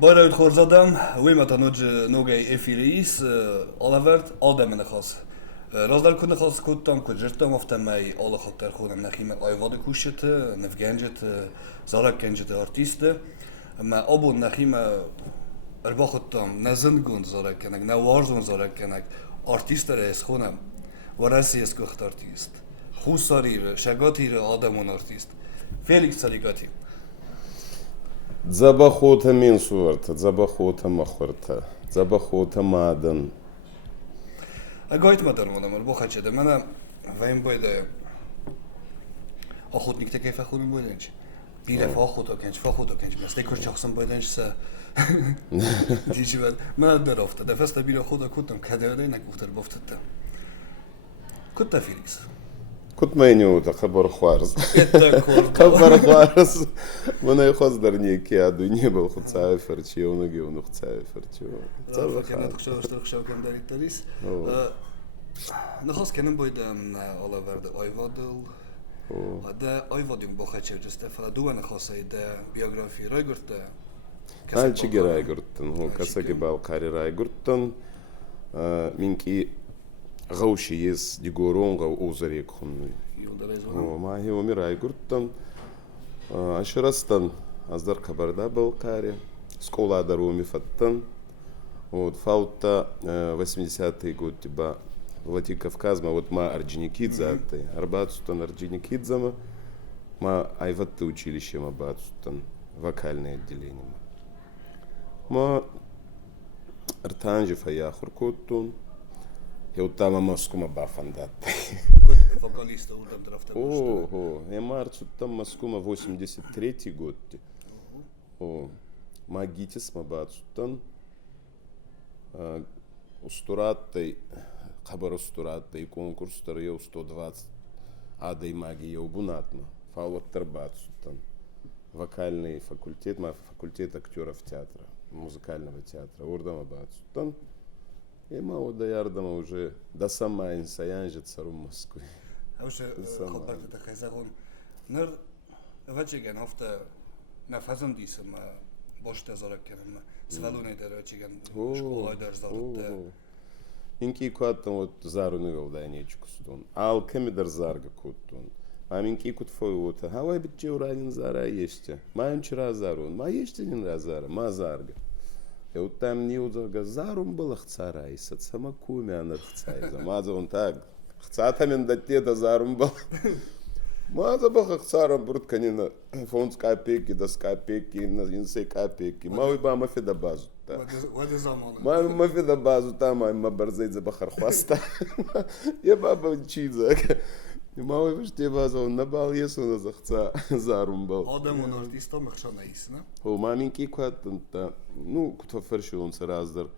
Bayreuth Horzadam, Wimata Nogay Efiris, Olivert, Aldemene Gas. Rozdal kunnen gas kutam, kujirtam of mij alle gaat gewoon naar hem uitwaarde kushete, nevgenjet, zarakkenjet artiesten. Maar abon naar hem erwachttam, nazengun zarakkenek, na warzon zarakkenek, artiesten is gewoon. Warasi is kucht artiest. Husarire, Shagatire, Adamon artiest. Felix Sarigati. Zabahota Minsuarta, Zabahota Mahorta, Zabahota Madan. Агайт мадармонам, бохаче да мана ваим бойда охотник такой фахун бойданч. Бире фахуто кенч, мастекор чахсан бойданч са. Дичиват, мана дарофта, да фаста бире хода кутам кадеда на кухтар бофтата. Кутта Феликс. كنت ما ينوت خبر خوارز Это кордо. خبر خوارز من يخصدر نيكي عدو نيبل خد سايفر تشيو نجي ونخ سايفر تشيو كانت خشوا كان داري تاريس. نخص كانن бойда alla värde Ayvadel. Da Ayvadung bochache just för då en khassa i det biografi Rögurte. Alchigi Raygurtun, هو كساكي بالقاري Raygurtun منكي غوشي يس ديغورون غو اوزريك خنوي ما هي ومي Raygurtun عشرستن أصدر خبر ده بالقاري سكولا درومي فتن вот фаута 80-е годы типа Владикавказ, вот ма Орджоникидзе, Арбатсутан Орджоникидзе, ма Айватты училище ма Батсутан, вокальное отделение. Ма Артанжи Фая Хуркутун, и вот там Москва Бафандат. Вокалиста удам драфта. Ого, я Марцутан Москва 83-й год. О, Магитис ма Батсутан. Устураттай, хабар устураттай конкурстар еу 120 адай магии еу бунатма, фауаттар Батсутан, вокальный факультет, факультет актеров театра, музыкального театра, урдама Батсутан, и мау да ярдама уже до сама инсаянжит цару Москвы. А уже хабар это хайзагон, нер вачеген афта на фазам дисам бошта заракенма. Свалуны дорочиган школа дерзарт. Инки куаттан вот заруны велданечку стун. Ал кемидер зарга куттун. А минки кут фой вот. Хавай бит чуранин зара еште. Маем чира зарун. Ма еште нин разара. Ма зарга. И вот там не удага зарун был хцара и сама куми анархцай. Замаза он так. Хцатамин датте да зарун был. Маза баха хцарам буртканина фонд копейки да копейки на инсей копейки. Мауи ба мафи да базу. Мафи да базу там ма барзей за бахар хваста. Я баба чиза. Мауи виште базу на бал есу на захца зарум был. Адамон артистом махшана исна. О маминки кватта ну кто ферши он сраздар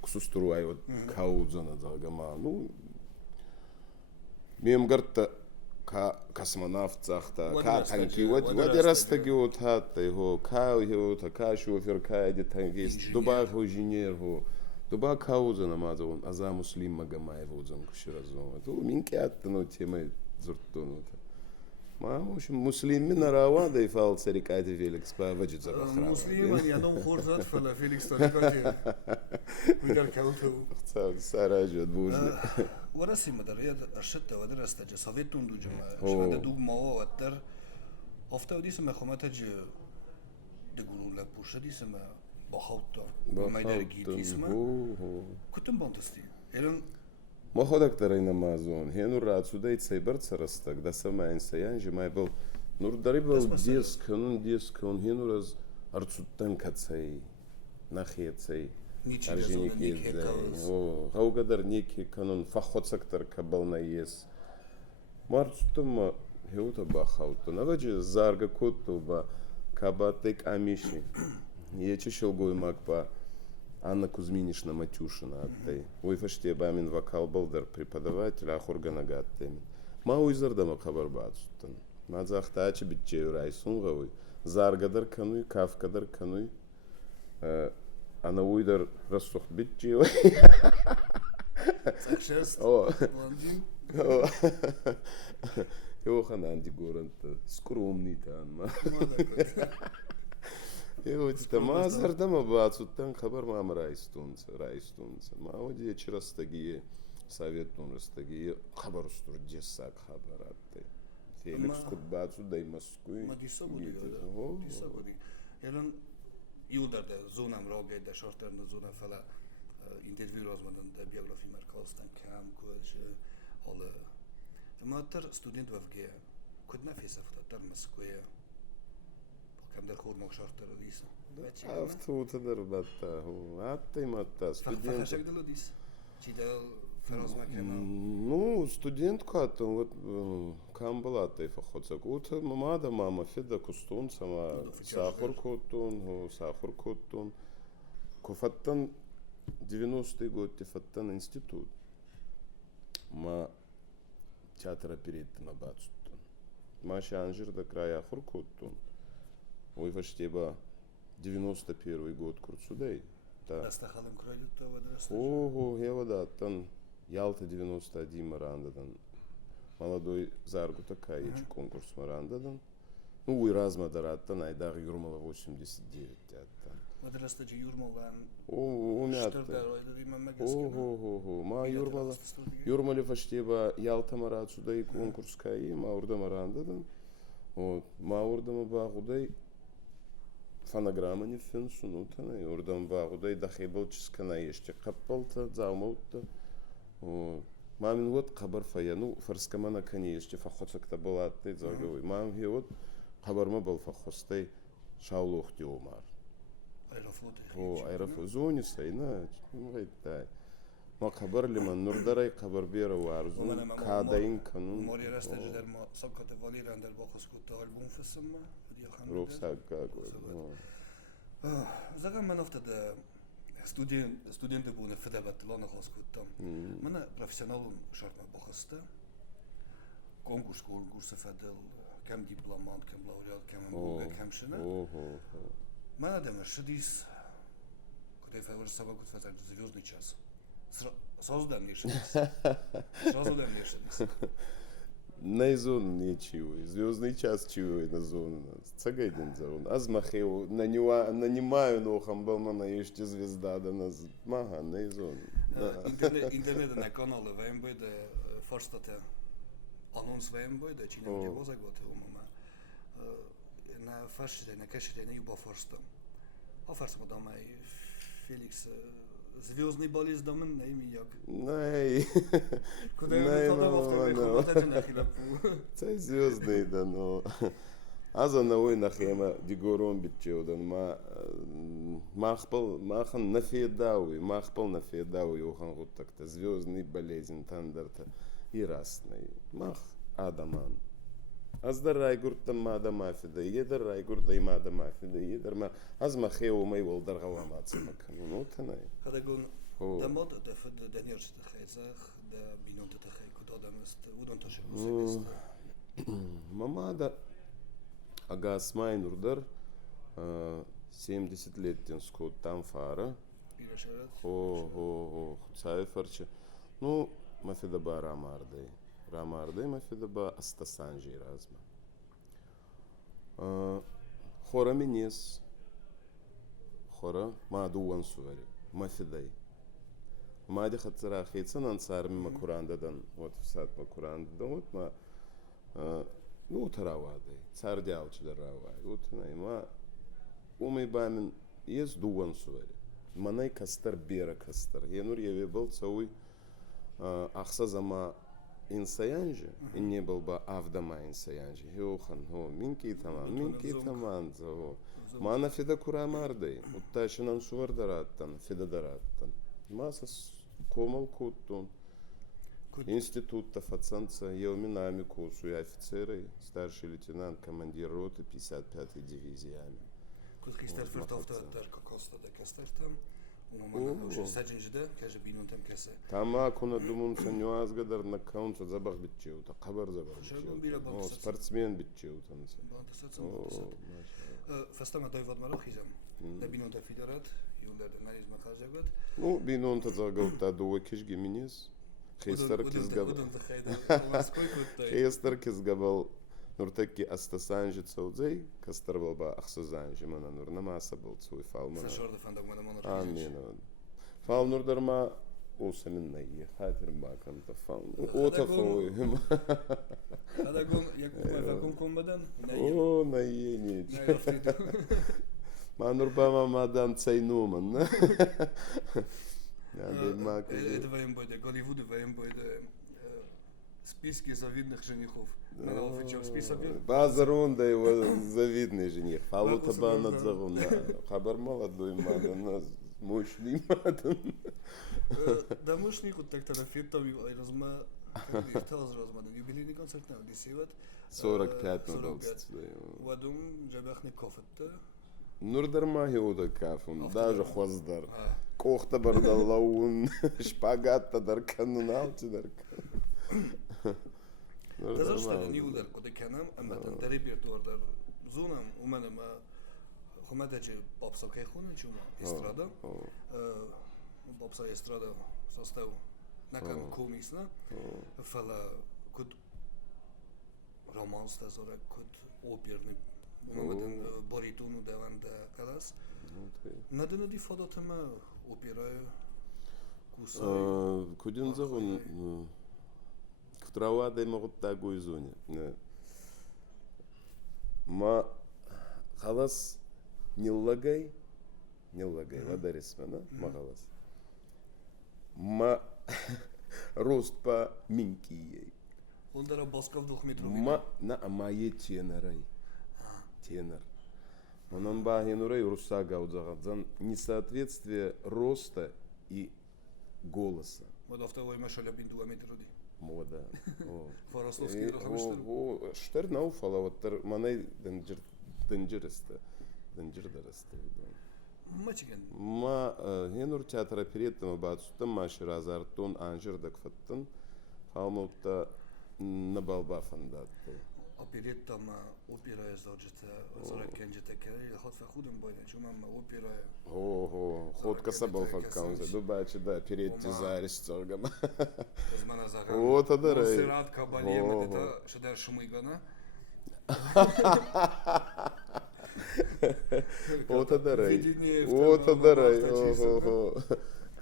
кусуструай вот каудзана загама. Ну мем гарта космонавт захта, танки, вот растаги вот хатта его, кау его, така шофер кайди тангист, дуба инженер его, дуба кауза намаза он, аза муслим магамай его зам куширазом. Это минки атта но тема зуртунут. Мам, в общем, муслим минарава да и фал царикати Феликс по ваджит за бахра. Муслим я дом хорзат фала Феликс царикати. Видар кауту. Саражет бужни. وراسي مدرية أرشدت ودرست جا صفيتون دو جمع شهادة دوغ ماوا واتر أفتا ودي سما خماتا جا دقولون لبوشة دي سما بخوتا ومايدار جيتي سما كتن بانتستي إلن ما خودك ترين أمازون هي نور رات سودايت سايبرت سرستك دا سما إنسان جماعي بل نور داري بل ديسك هون هي نور از أرتسوتن كتساي نخيتساي Орджоникидзе. Гаугадар неки канон фахот сектор кабал на ес. Марцутама хеута бахаута. Наваджи зарга кутуба кабатек амиши. Ече шелгой макпа Анна Кузьминишна Матюшина аттай. Ой фаште бамин вокал балдар преподаватель ахургана гаттемин. Мау изардама хабар бацутан. Мазахта ачи битче райсун гавой. Заргадар кануй, кавкадар кануй. Она уйдер рассох битчил. Сакшест. Блондин. Йохан Анди Горант скромный там. Его Маудь, тама зардама бацуттан хабар мам райстунца. Мауди чирастаги совет тунрастаги хабар устур десак хабаратты. Феликс кутбацу даймаскуй. Ma disabudi, disabudi. Jelen Júderde zónám rágéd, de sarterne zónám fele intervju rozmadan de biografi merkaztan kam kuj alle. De mater student wafge. Kud nafisa fta maskuya. Kam der khod mok sharter disa. Авту тадar batta hu. Аттай матта студент. Фашак дело дис. Чидел фероз макена. Ну, студент кат, вот кам была тай фахоцак. Вот мамада мама феда кустун сама сахар коттун. Кофаттан 90-й год тефаттан институт. Ма театра перед на бацуттан. Ма шанжир до края хуркоттун. Ой фаштеба 91-й год курсудей. Дастахалым кройдутта вадрастаж. Ого, ева тан Ялта 91 марандадан. Молодой заргу такая конкурс марандадан. Ну и размадараттан айдар юрмала 89 тяттан. Вадрастаж юрмалан. О, мятта. Ого, ма юрмали фаштеба Ялта маратсудай конкурс каи, ма урда марандадан. Вот, ма урда багудай фонограмма не фенсунутана, и урдам багудай дахибалческана еште каппалта, заумалта. Мамин вот хабар фая, ну фарскамана конечно фахоцакта была ты заговой. Мам he вот хабарма был фахостай шаулох диомар. Аэрофлот зоне сайна, ну гайтай. Ма хабар лиман нурдарай хабар бера варзу кадаин канун. Мори растеждер ма саккате валирандер бахоскутта альбом фесма. Рухсак какой. Загам манофта да студенты буны федабат лана хаскуттам. Мана профессионалун шартма бахаста. Конкурс федел кем дипломант, кем лауреат, кем муга, кем шина. Мана демер шдис. Куда февр сабакут фазак звездный час. Сразу дам лишнис. Найзон не чуй, звездный час чуй на зону. Цагайден зон. Азмахеу нанимаю нохам балмана еще звезда да нас. Мага найзон. Интернет на канале ВМБ да форстате анонс ВМБ да чиня где возагот умма. На фаршите на кашите на юба форста. А фарс мадамай Феликс звездный болез домен на имя як. Най. Куда я на Цай звездный да но. Аза на ой нахема дигорон битчеудан махан нафедауи охан вот так-то звездный болезнь тандерта и расный. Мах адаман. Аздар райгуртам мада мафида, едер райгурда и мада мафида, едер ма азмахеу май волдар галамацмак. Ну танай. Когда гон дамот да фед да нерчта хайзах да бинонта хай куда дамст удон тоше. Мамада агасмай нурдар 70 лет тенско там фара. О, цайфарче. Ну, мафида ба Рамардай мафида ба астасанжи разма. Хора минес. Хора ма дуан сувери. Мафидай. Мади хатсара хейтсан ансарми макурандадан. Вот сад макурандадан. Вот ма ну таравадай. Цар диалчы даравай. Вот найма умей бамин ес дуан сувери. Манай кастар бера кастар. Енур еве был цауй ахса зама инсаянжи, и не был бы авдама инсаянжи. Йохан, минки таман, заго. Мана феда курамардай, утташинан сувардараттан, федадараттан. Масас комал куттун. Институт Тафацанца, елминами курсу и офицеры, старший лейтенант, командир роты 55-й дивизиями. Кускистер фертовта терка коста де кастертам. Уже саджинжда, каже бинунтам кесе. Тама куна думун санюаз гадар на каунт забах битчеута, хабар забах битчеута. Спортсмен битчеута. Фастама дойвод марохизам. Да бинунта фидерат, юлдер анализ махажагат. Ну, бинунта загалта дуа кишги минис. Хейстер кизгабал нуртаки астасанжи цаудзей, кастарвалба ахсазанжи, мана нур намаса был цуй фалмана. Сашорда фандак мана монар. Амин. Фал нурдарма уса миннайе, хатер бакан та фал. Ота фой. Хада гон, як вакум комбадан? О, наение. Найрофтиду. Манурбама мадан цайнуман. Это военбойда, Голливуды военбойда. Списки завидных женихов. Малфичев список. Базарун да его завидный жених. Фалута банадзарун. Хабар молодой мадан, мощный мадан. Да мощный вот так тарафитом разма. Иртаз размадан. Юбилейный концерт на Одиссееват. 45 надался. Вадум джабахни кофетта. Нурдарма хиуда кафун, даже хвоздар. Кохта бардаллаун, шпагатта дарканун алчы даркан. Да за что не удар, куда канам, а мы там репертуар зонам, у меня хуматачи попса кайхуна чума, эстрада, попса эстрада состав накам комисна, фала куд романс тазора куд оперный, моментен баритону даван да калас. Надо на дифадатама операю кусай. Кудин загун трава да могут такой зоне. Ма халас не лагай, ладарисмана, ма халас. Ма рост по минкией. Он дара басков 2 метров. Ма на амае тенорай. Тенор. Он бахинурай русага удзагадзан несоответствие роста и голоса. Вот автовой машаля бин 2 метра. Мода. Фарасовский рахамштыр. Штер науфала вот манай денджересте. Денджердересте. Мачиген. Ма генур театра переттема бацута маширазар тон анжердак фаттан. Фалмута набалба фандатты. Опереттама опера заджета заракенджета кери хот фахудем бойна чумам опера. Ого, ходка сабал факкаунзе. Дубачи да перетти зарисцоргам. Змана заган. Вот адарай. Сират кабалема это шедар шумыгана. Вот адарай. Вот адарай. Ого.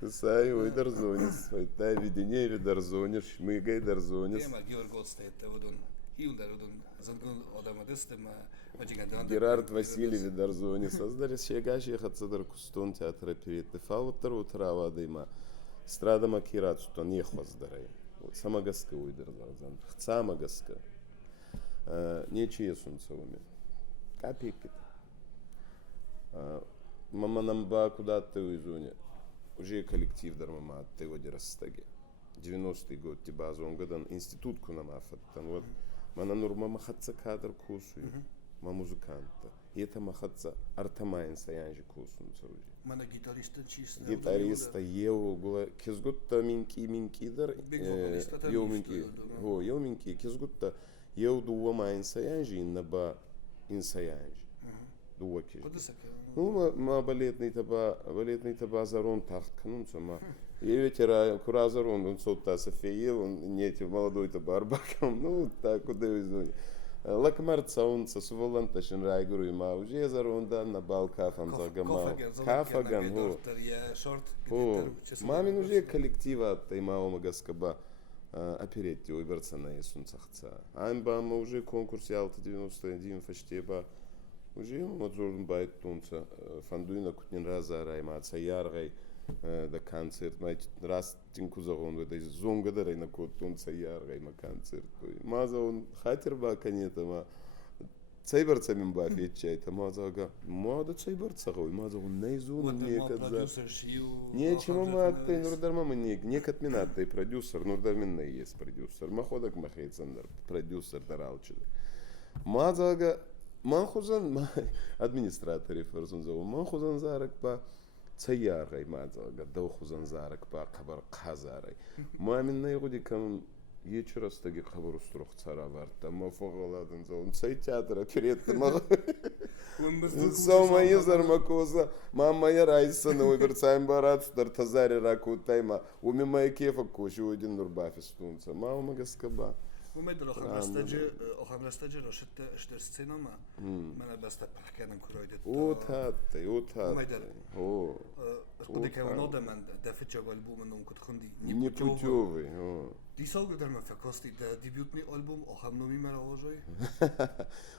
Кусай, ой, дарзонис. Та видение дарзониш, шмыгай дарзонис. Тема Георгот стоит, вот он. Илдарудун зангун адамадыстыма мачигандан. Герард Васильевич дарзони создали шегаши хатсадар кустон театра перетти фауттар утрава дыма. Страдама кирацута не хвоздарай. Самагаска уйдерзарзан. Самагаска. Нечие сунцевыми. Копейки. Мама намба куда-то уйзуне. Уже коллектив дармама от его дерастаги. 90-й год тебя зонгадан институт кунамафаттан. Вот мана нурма махатса кадр кусу. Ма музыканта. И это махатса артамайн саянжи кусун цаузи. Мана гитариста чисто. Гитариста ел гула кезгутта минки дар. Ел минки. Го ел минки кезгутта ел дуа майн саянжи наба инсаянжи. Дуа киж. Ну ма балетный таба зарон тахт канун сама. И ветера куразарон он солта софеел он нети молодой таба арбакам. Ну так куда изуни. Лакмарца он со суволанташин райгуру и ма уже заронда на бал кафан загама. Кафаган го. Мамин уже коллектива таймао магаскаба. Оперетти уйберца на исунцахца. Амба мы уже конкурс ялта 91 фаштеба. Уже мазурн байт тунца фандуина кутнин раза раймаца яргай да концерт майт раз тинку загон да зонга да райна кутунца яргай ма концерт. Маза он хатерба канета ма цайберца мин ба фетчайта мазага мада цайберца гой маза он найзун некадза. Нечего ма ты нурдарма мне некат минаттай продюсер нурдармин есть продюсер маходак махейцандер продюсер даралчыды. Мазага Манхузан администраторы фарзунзау манхузан зарак па цаяргай мазалга даухузан зарак па кабар казарай мамин найгуди кам ечерастаги кабар уструх цара варта мафогаладын зон цай театра перетти мага Сома езар макоза мама я райса на уйберцайм барат стар тазари раку тайма уми май кефа коши один нурбафи стунца мама магаскаба ومدر أخم رستجر شتر سцена ما من بس تبحكينا كرويدت وتهاتي ومدر о كده كمان هذا من دافت جاب ألبوم إنه كنت خندي непутёвый دي سوق در ما فكرتي ده ديبيوتني ألبوم أخم نومي مرة وجاي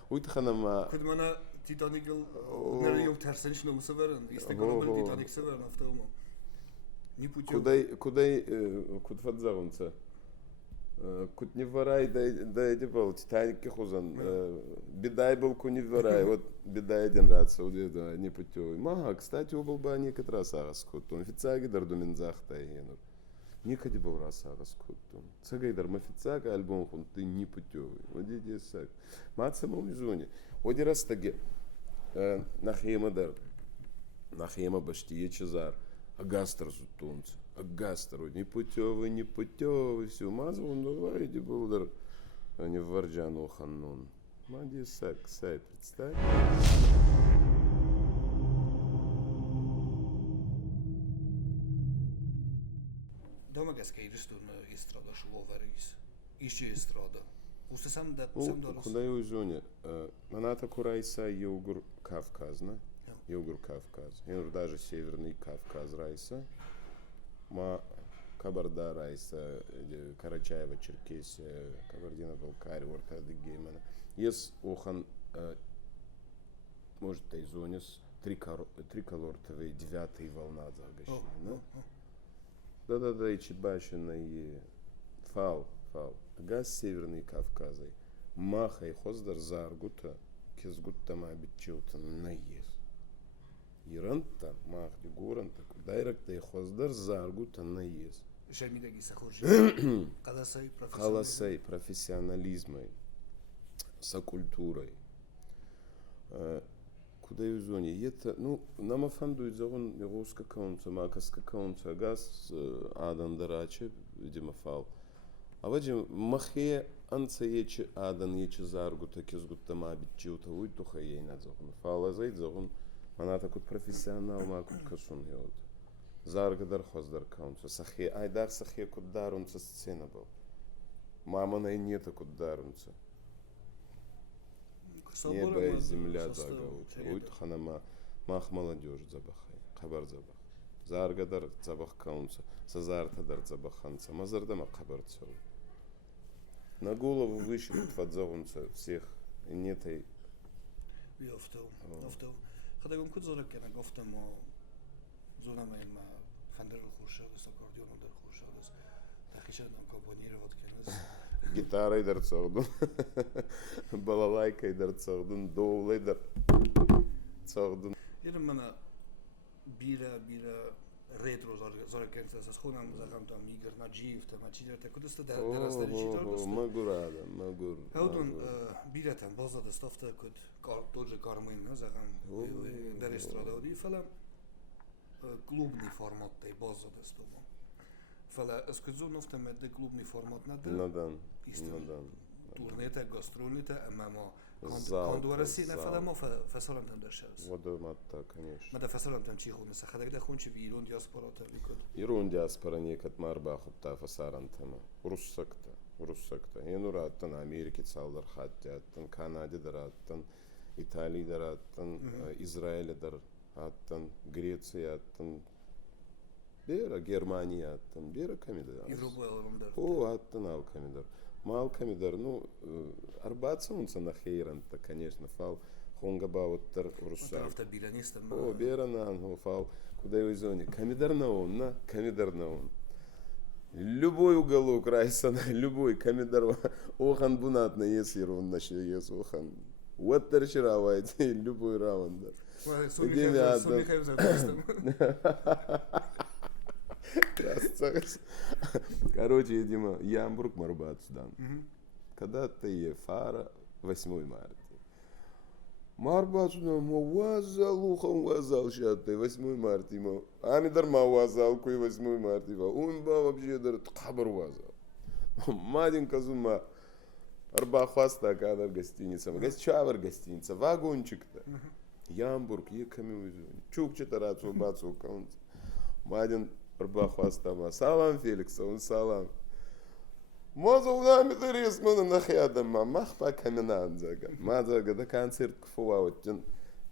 ويتخنا ما كنت منا تيتانيك نريوم ترسنش نوم سبرن يستقبل تيتانيك سبرن أفتوما كوداي كنت فدزاغنسا كنت не варай да иди был Титаник хузан бедай был куни варай вот бедай один раз саудида не путёвый мага кстати был бы они как раз араскут он официаги дар думинзахта енур никогда был раз араскут он цагай дар мафицага альбом хун ты не путёвый вот иди сак маца мумизуни вот раз таги нахема дар нахема башти чезар агастер зутунц агастеру непутёвый все мазал он давай иди был дар они в Варджану ханнун мади сак сайт представь Дома гескейдерстун истрада шуловерис ищи истрада Усе сам да дорос куда и узоне маната курайса Югур Кавказ на Югур Кавказ и даже Северный Кавказ райса ма Кабарда райса Карачаева Черкесия Кабардино-Балкария Орта-Адыгеймана ес охан может и зонес триколортовый 9-й волна загощена да и чебашина и фал газ Северный Кавказай маха и хоздар заргута кезгутта ма бичилта наес Иранта мах дигуранта дайректа и хоздар заргута наес Шермидеги сахожи Халасай профессионализмой со культурой куда и зоне это ну нам афандует за он русская каунца макаска каунца газ адан дараче видимо фал а вадим махе анца ече адан ече заргута кезгутта ма бичилта уйтуха ей надзогун фала зайд зогун она такой профессионал макут кашун йод заргадар хоздар каунца сахе айдар сахе кударунца сцена был мама на нет кударунца небо и земля загавут уйтханама мах молодежь забахай хабар забах заргадар забах каунца сазартадар забаханца мазардама хабарцу на голову выше подзовунца всех нет и Офтов خدا گم کد زارک کنه گفتم ما زونم این ما فندر خوشه است اکاردیون در خوشه است تخیش دم کابونی رو وقت کنه گیتارای در صعدون بالالایکای در صعدون دولای در صعدون یادم من بیرا retro زارک کنه از خونم زدم تا میگر نجیف تا ما چیزی تا کدست در است دیجیتال است ماgur هودون بیرا تن بازد استفاده کد کار دوجه کارمین زدم در استرادادی فلان клубный формат tej база доступен. Фала эскизу нафтамед клубный формат надан. Турнета гастролита амама кондуарасина фала мо фасалан тандашас. Водоматта, конечно. Мада фасалан танчиху наса хадагда хунчи ви ирон диаспората викод. Ирон диаспора некат марба хутта фасаран тама. Руссакта. Енураттан Америки цалдар хаттяттан Канаде дараттан Италии дараттан Израиле дар аттан Греция аттан бера Германия аттан бера камидар аттан ал камидар мал камидар ну арбацунца на хейранта конечно фал хонга бауттар руssa бера на фал куда его зоне камидар на он любой уголок райсана любой камидар охан бунатна если рун на ес охан вот торчировать любой раунд. Короче, Дима, Ямбург, Марбат, Судан. Когда-то е фара 8 марта. Марбат, Судан, вазал, ухом вазал, шатый, 8 марта. Амидар ма вазал, кой 8 марта. Он ба вообще дар хабар вазал. Мадинка зума. Арба хваста кадар гостиница. Чавар гостиница. Вагончик-то. Ямбург, еками уйдем. Чукчета рацу, бацу, каунт. Мадин арба хваста ма. Салам, Феликс, он салам. مازو نامي دريس من نخي آدم ما مخفى كمنان زاقا ما زاقا ده كان سير كفوا وجن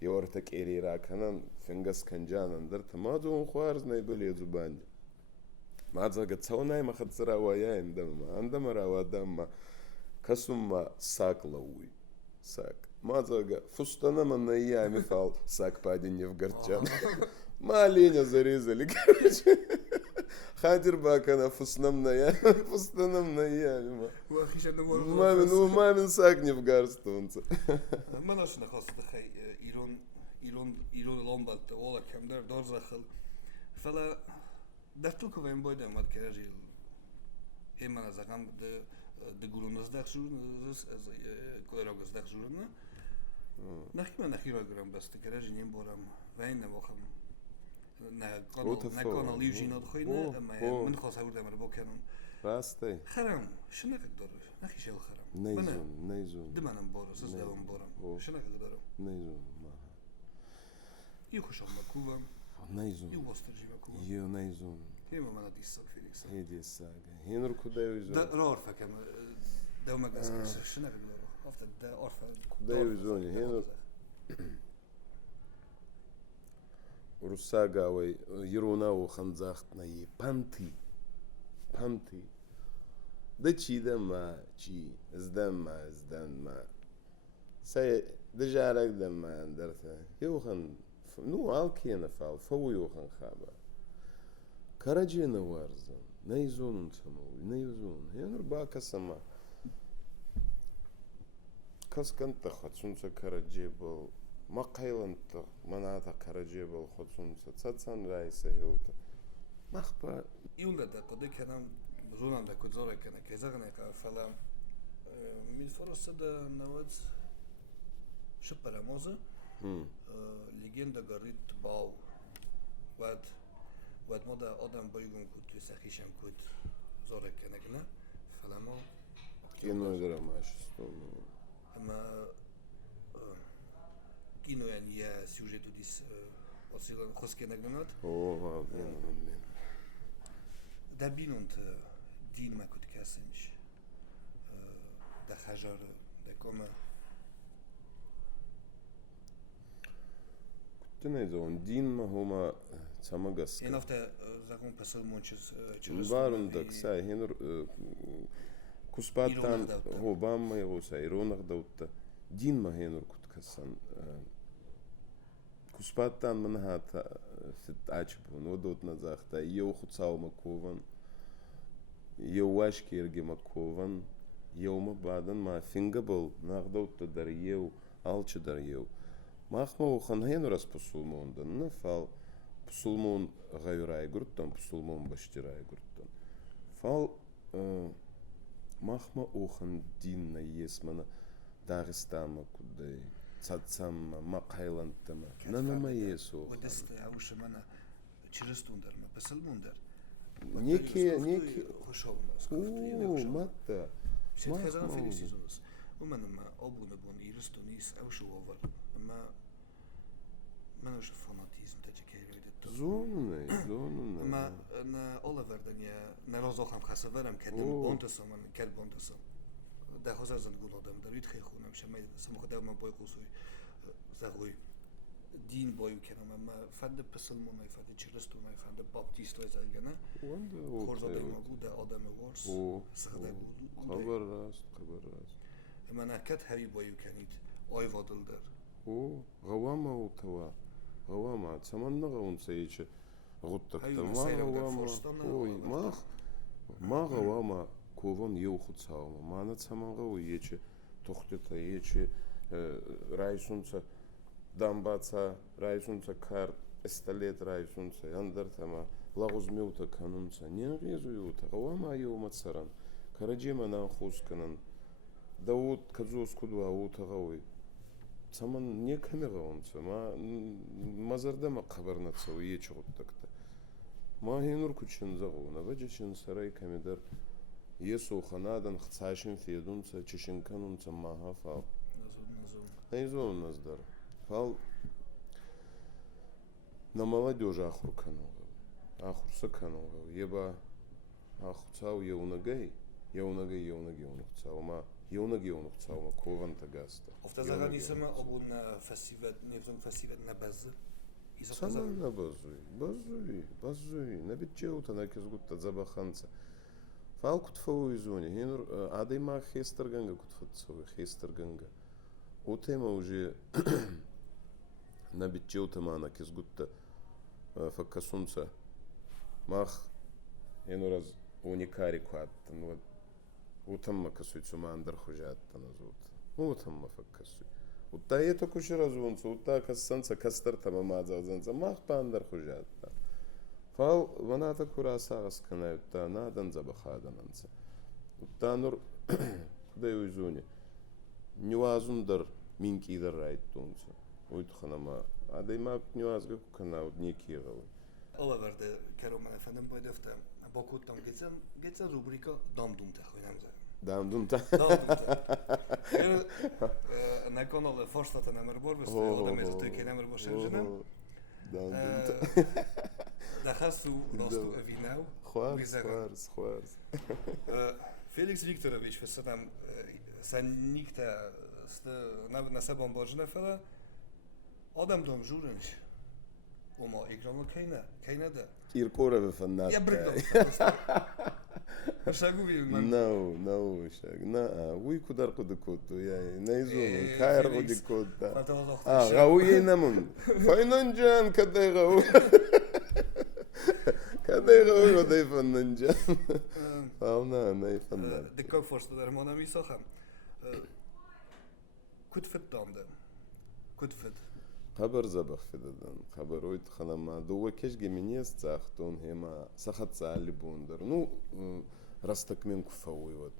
يورتك إيري راكنا فنقص كنجانا درت مازو خوارز نيبل يزبان ما زاقا تسونا ما خد سرا ويا عندما راوا دم كسم ساق لوي ساق ما زاقا فستنا من أيامي فال ساق بعدين يفقرتشان ما لينا زريزة خاطر باك انا فستنا يا فستنا يا واخي شنو ما من ساكني في قارستون ما ناش نخص دخي إيرون لومبالت ولا كم دور زخل فلا درتوك وين بويدا ماد كراجي إما نزعم د گورونز دخشون كولراغز دخشون نخي ما نخي راغرام بس كراجي نيم بورام وين نبوخم نكون ليوجينا دخينا أما من خاص هورد أمر بوكانون راستي خرام شنو تقدر نخي شيء خرام نيزون دمانم بورس از دوام بورم شنو تقدر نيزون ما يخش أمر كوبا نيزون يوستر جيبا كوبا نيزون هيما ما ندي الساق فيليكس هي دي الساقة هنا ركودا يوزون ده رارفة كم دوما قاس شنو تقدر أفضل ده عارفة كودا يوزون هنا ورساقا وي يرونا وخنزاختنا بانتي ده چی دما چی ازدن ما سي دجارك دما اندرته يوخن نو alkiyana fal فو يوخن خابا كراجينا وارزن نيزون تموي نيزون هنر باكا سما كسكنت خدسونسا كراجيبل ما قيلنت مناتا كراجيبل خدسونسا تساتسان رايسه هيوتا مخبا يولا ده قد كلام زونام ده كنت زورك أنا كذا غنى فلا من فرصة ده نواد شبرا موزة ليجندا قريت باو واد ماذا آدم بايقون كنت يسخيشم كنت زورك أنا كنا فلا ما كينو يدرى ماشستون أما كينو يعني يا سوجي تو ديس وصيلا خسكي نجنات اوه بين ده بينونت دين ما كنت كاسنش ده خجر ده كوما تنيزون دين ما هما تسمقس يعني أفتا زاكون بسال مونشز بارون دك ساي هنر كسباتان هو بام ما يغو ساي رونق دوتا دين ما هنر كنت كسن كسباتان منها في عجبون ودوت نزاختا يو خدساو مكوفن يو واش كيرجي مكوفن يوم بعدن ما فينجبل ناخدوت در يو алчы در يو مахма ухан هنر اس пусулмон дын фал пусулмон гайрай гурттан пусулмон баштирай гурттан фал махма ухан динна есмана Дагестама кудай цацамма мақайлантама нанама есу ودست عوش منا چرستوندر ما بسلموندر неки خوشحال او ماتا شد خزانة فيليكس يزونس ومن ما أبو نبون إيرستونيس أو شو أوفر أما ما نوش فاناتيزم تجي كيري زوننا أما أنا أوليفر دنيا نرازوخم خسافرم كدم بونتسم من كد بونتسم ده خزر زن قول آدم دارید خیلی خونم شما سمخ داو من بای قوسوی زغوی دین بایو کنم اما فند پسلمونای فند چرستونای فند باپتیستای زرگنه خورزاده مگو ده آدم وارس سخده بود خبر راست اما نکت هری بایو کنید آی وادل در غواما و توا غواما تمام نغون سیچه غطک تما غواما ما غواما كوفن يوخد ساوما ما نتسمعوا يجي تختتا يجي رايسونسا دامباتسا رايسونسا كارت استليت رايسونسا يندر تما لاغوز ميوتا كانونسا نينغيزو يوتا غواما يوم تسران كراجيما نانخوز كنن داود كزوس كدوا اوتا غوي تمام نيكمي غونسا ما مازردما قبرنا تسوي يجي غطكتا ما هي نور كوتشن زغونا بجشن سراي كمدر يسو خنادن خصاشن فيدونسا چشنكنونسا ماها فال نيزون نزدر فال на молодежи ахур саканугал еба ахуцау еунагай Jonge цаума, Jonge цаума, Кованта гаста. Auf der Zaganisme obun festival, nie so festival na bazı. Самана базуй, набитчеута накизгутта забаханца. Фалкут фауизуни, хинур адема хестерганга кутфатсовы, хестерганга. Утема уже набитчеута мана кизгутта факкасунца. Мах хинур раз уникари куаттан, вот утамма касуйцу мандar хужаттан азут. Утамма факкасуй. Утта ето куши разунца, утта кассанца кастартама мазавзанца, мах пандар хужатта. Фал ваната курасагас канаютта, надан забахадананца. Утта нур кудай уйзуни. Нюазундар минкидар райттунца. Уйтханама. Адаймак нюазга куканау дникиралы. Oliver'de Kerem efendim bu hedefte Bakut'tan geçen rubrika damdumte önemli. Damdumta. Na kanalı Forstat'ın emir var, biz o da mezun Türkiye emir var şerjine. Damdumta. Dahasu rastu evinav. Хварс. Felix Viktorovich, wysadam sen nikt na sebą bożne fele. Adam dom żurynś. Oma ekranı kayna da. Kirkorov fanat. Ja brygnął. Шагувил мен. No, шаг. Уй кудар кудыкоту, я наизун, кайр кудыкота. Гауи намун. Файнанджан кадай гау. Кадай гау кадай файнанджан. Фауна, найфанна. De kookvoorzitter, man aan wie zag hem. Kutfit tanden. Kutfit. خبر زبخ في ددن خبر ويت خنما دو كش جمينيس تاختون هما سخت سالي بوندر نو رستك من كفوي ود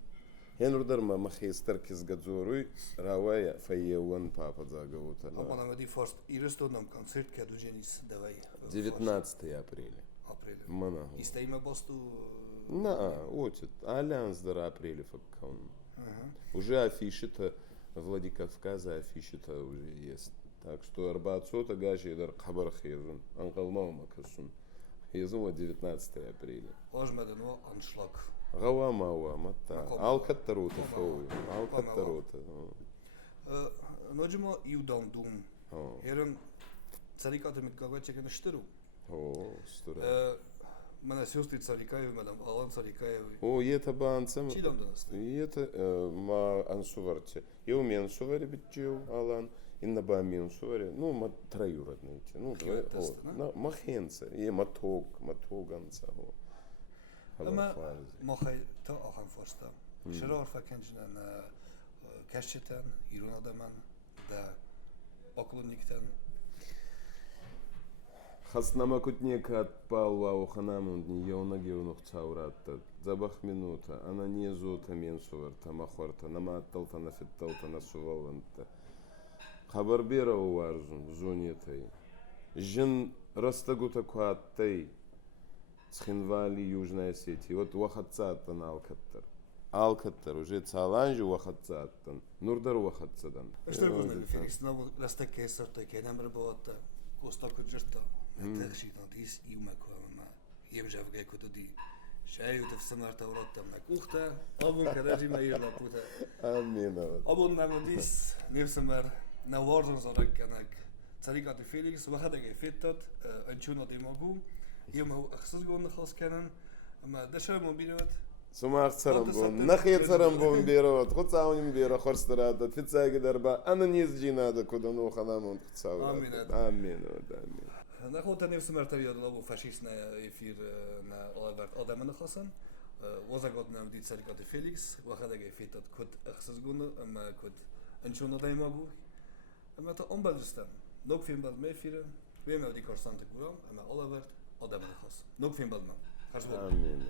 هن ردر ما مخيس تركز جزوروي رواية فيوان بابا زاغوتا Опана ме ди форст ирестодном концерт ке доđenis давай. 19 апреля. Апреле. Мана. И сте има босту. Отит. Альянс дара апреля факкаун. Уже афиши-то Владикавказа афиши-то уже есть. Так что Арбацота гажи дар хабар хезун. Анкалмау макасун. Хезун 19 апреля. Ожмеден о аншлаг. Гауа мата. Алкаттарута фоу. Алкаттарута. Nođemo i u dom dum. Jer цариката ми кога чека на штыру. Стура. Мене сестри царикаев, мадам Алан царикаев. Ета банцам. Чи дом данас? Ета ма ансуварче. Eu мен сувари бичил Алан. Инна ба мен сувари. Ну, ма троюродните. Ну, два. Махенца. Матоганца. Ama maxay ta axan forsta. Şerar fakençnen keşçeten, irun adaman da okulunikten. Хаснама кутнека отпал вау ханамун дневноги унух цауратта. Забах минута, она не зута менсуарта махорта, наматталта нафитталта насуваланта. Хабарбера уварзун, зунетай. Жин растагута куаттай. Цхинвали, Южная Осетия. Вот вахатцаттан Алкаттар уже цаланжи вахатцаттан. Нурдар вахатцадан. Что гузнали Феликс, но растаке сорта кенамр болта. Коста куджерта. Тахшитан дис юмаквама. Емжавгай кутуди. Шаю в самарта ураттам на кухта. Абун кададжи маирла пута. Амина. Абун намадис невсамар на варзон заракканак. Царикати Феликс вахадаге фиттат анчуна демагу. يوم أخصص قلنا خلاص كانن أما ده شو مبيرات سماخ سرمبون نخيت سرمبون بيروت خد ساوني بيرو خرسترات تفتصاق دربا أنا نيز جينا ده كدنو خنامون تتصاور آمين نخوت نفس مرتبة الله فاشيسنا يفير نا أولاد آدم خاصن وزعقتنا بدي سرقة فيليكس وخذ جاي فيتات كود أخصص قلنا أما كود أنشونا دايما أبو أما تا أمبالستان نوك فين بعد ما يفير ويما بدي كورسانت كورام أما أولاد آدم خاص نوك فين بعد ما آمين